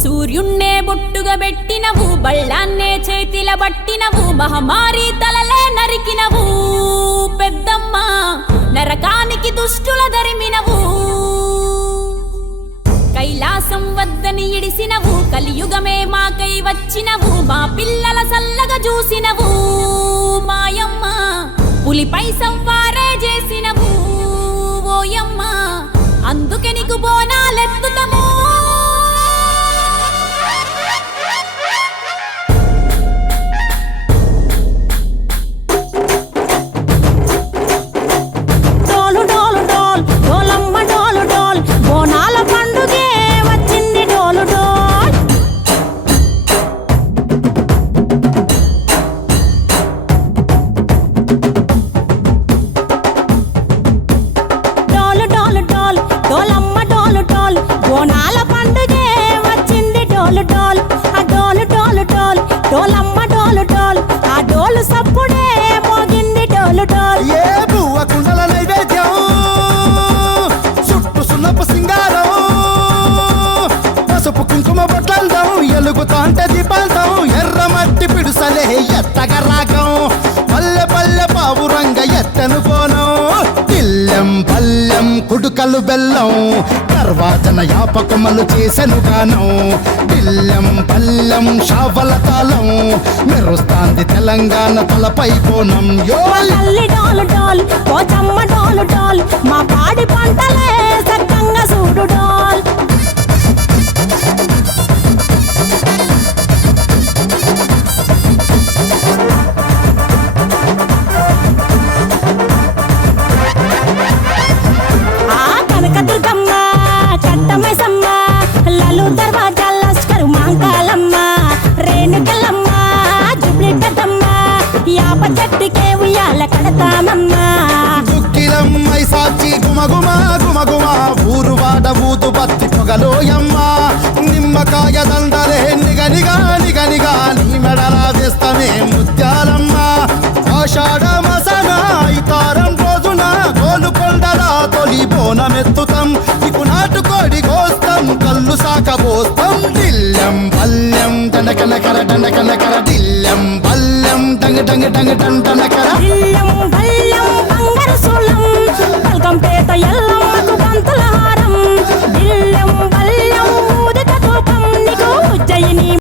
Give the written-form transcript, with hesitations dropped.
సూర్యున్నే బొట్టుగా పెట్టినవు, బళ్ళాన్నే చేతిల బట్టినవు, మహమారి తలలే నరికినవు పెద్దమ్మ, నరకానికి దుష్టుల దరిమినవు. కైలాసం వద్దని ఇడిసినవు, కలియుగమే మాకై వచ్చినవు, మా పిల్లల సల్లగా చూసినవు మాయమ్మ, పులిపై సంవారే చేసినవు ఓయమ్మ, అందుకే నీకు బోనాలెత్తుతము. ఎలుగుతాంటే దీపాలతం ఎర్రమట్టి పిడుసలే ఎత్తగా రాగం, పల్లె పల్లె పావురంగ ఎత్తను కోనం, తిల్లెం పల్లెం కుడుకలు బెల్లం, దర్వాజన యాపకమలు చేసెను గానం, తిల్లెం పల్లెం షావల తాళం, మెరుస్తాంది తెలంగాణ తలపై కోణం. మా పాడి పంటలే సక్కంగా చూడు డాల్. చెట్టుకే ఉయ్యాల కడతామమ్మా, దుక్కిలమ్మై సాచి గుమగుమ గుమగుమ, ఊరు వాడ ఊదు బత్తి పొగలోయమ్మ, నిమ్మకాయ దండలే నిగనిగా నిగనిగా, నీ మెడలా వేస్తమే ముత్యాలమ్మ, ఆషాఢ మసన ఇతారం రోజున గోలుకొండలా తొలి బోనమెత్తుతాం, నీకు నాటుకోడి కోస్తాం కళ్ళు సాకబోస్తాం, దిల్లెం పల్లెం దండకనకర దండకనకర, దిల్లెం పల్లెం డంగ డంగ డంగ డండనకర. బంగారు సోళం పల్కంపేట ఎల్లమ్మకు పంతుల హారం, దిల్లెం బల్లెం ఊదిక ధూపం నీకు ఉజ్జయిని